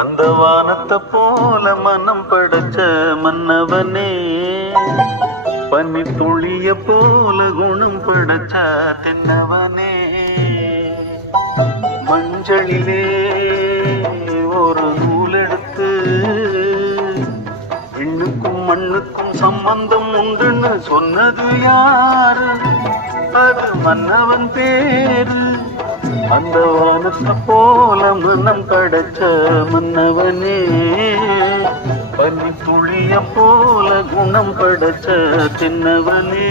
அந்த வானத்தை போல மனம் படைச்ச மன்னவனே, பனி துளிய போல குணம் படைச்ச தென்னவனே, மஞ்சளிலே ஒரு நூலெடுத்து விண்ணுக்கும் மண்ணுக்கும் சம்பந்தம் உண்டுன்னு சொன்னது யாரு? அது மன்னவன் பேரு. அந்த வானத்தை போல மனம் படைச்ச மன்னவனே, பனி துளிய போல குணம் படைச்ச தென்னவனே.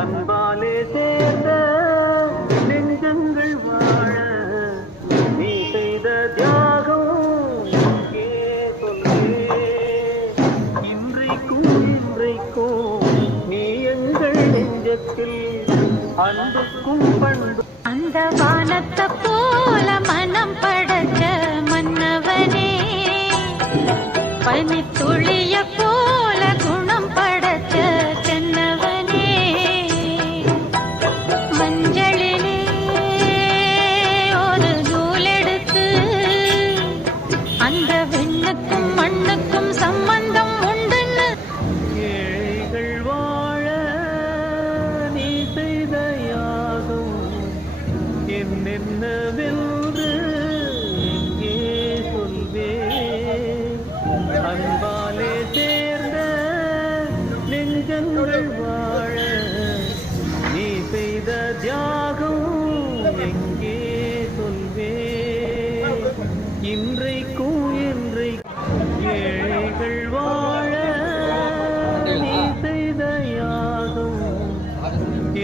அன்பாலே சேர்ந்த நெஞ்சங்கள் வாழ நீ செய்த தியாகம் சொல்வே. இன்றைக்கும் நீ எங்கள் நெஞ்சத்தில் அன்புக்கும் பண்பு. அந்த வானத்தை போல மனம் படைச்ச மன்னவனே, பனி துளிய போல குணம் படைச்ச தென்னவனே, மஞ்சளிலே ஒரு நூலெடுத்து அந்த விண்ணுக்கும் மண்ணுக்கும் சம்பந்தம் உண்டுன்னு. ஏழைகள் வாழ நீ செய்த யாகம் என்னென்னவென்று எங்கே சொல்வேன்? அன்பாலே சேர்ந்த நெஞ்சங்கள் வாழ நீ செய்த தியாகம் எங்கே சொல்வேன்? இன்றைக்கும் ஏழைகள் வாழ நீ செய்த யாகம்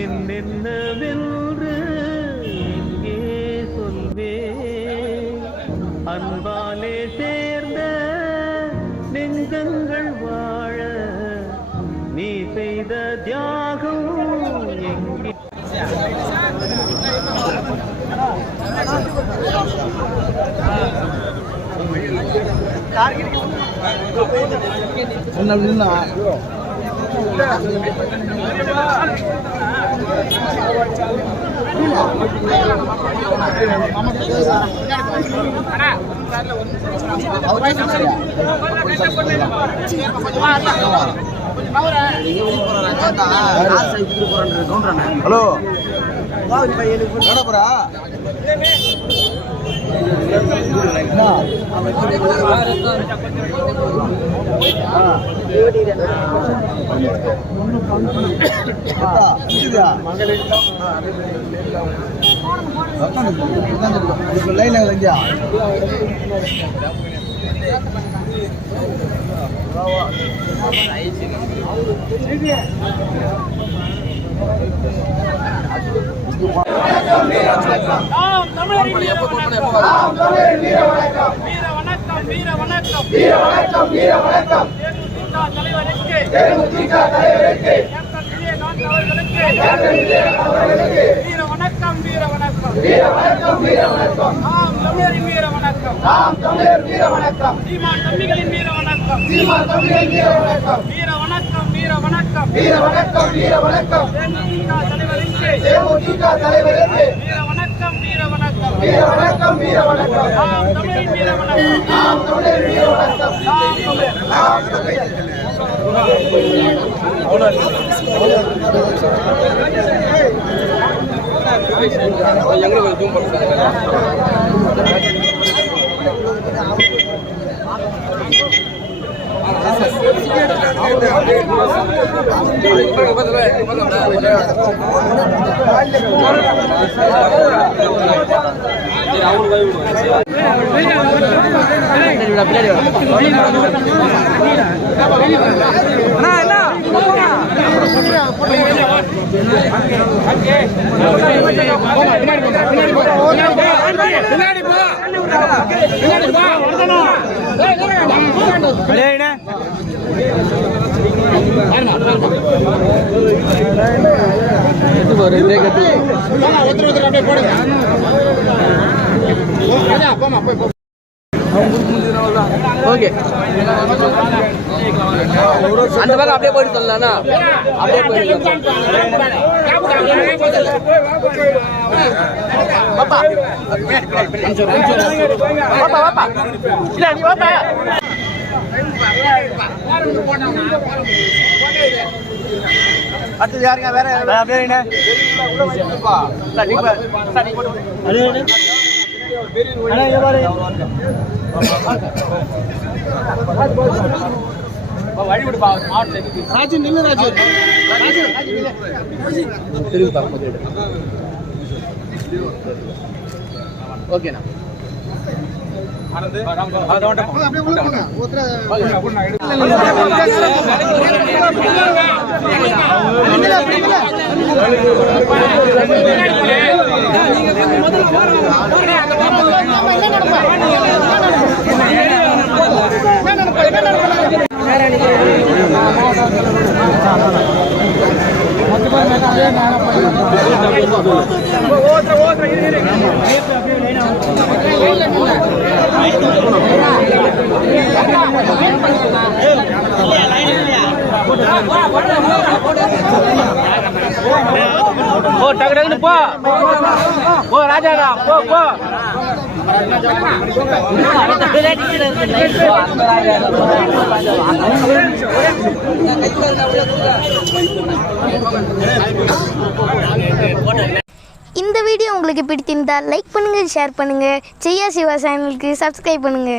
என்னென்னவென்று எங்கே சொல்வேன்? அன்பாலே சேர்ந்த நெஞ்சங்கள் வாழ நீ செய்த தியாகம் எங்கே? ஹலோ போறா லைன் வீர வணக்கம் வீர வணக்கம் வீர வணக்கம் தலைவருக்கு வீர வணக்கம் வீர வணக்கம் வீர வணக்கம் வீர வணக்கம் ஆம் தமிழரின் வீர வணக்கம் ஆம் தமிழர் வீர வணக்கம் சீமான் தம்பிகளின் வீர வணக்கம் சீமான் தம்பிகளின் வீர வணக்கம் வீர வணக்கம் வீர வணக்கம் வீர வணக்கம் வீர வணக்கம் தேமுதிக தலைவருக்கு வீர வணக்கம் வீர வணக்கம் வீர வணக்கம் வீர வணக்கம் ஆம் தமிழரின் வீர வணக்கம் ஆம் தமிழர் வீர வணக்கம் ஆம் தமிழர் ஆம் தமிழர் எங்களுக்கு ஓகே அந்த பக்கம் அப்படியே போயிட்டு சொல்லலாம்னா அப்படியே போயிட்டு பாப்பா பாப்பா பாப்பா இல்ல நீ பாப்பா அடுத்து யாருங்க வேற பேர் என்ன வழி விடுப்பா ராஜு நில்லு ராஜு ஓகேண்ணா ஓ டக்கு டக்குன்னு போ ஓ ராஜாடா போ போ இந்த வீடியோ உங்களுக்கு பிடித்திருந்தால் லைக் பண்ணுங்க, ஷேர் பண்ணுங்க, ஜெயா சிவா சேனலுக்கு சப்ஸ்கிரைப் பண்ணுங்க.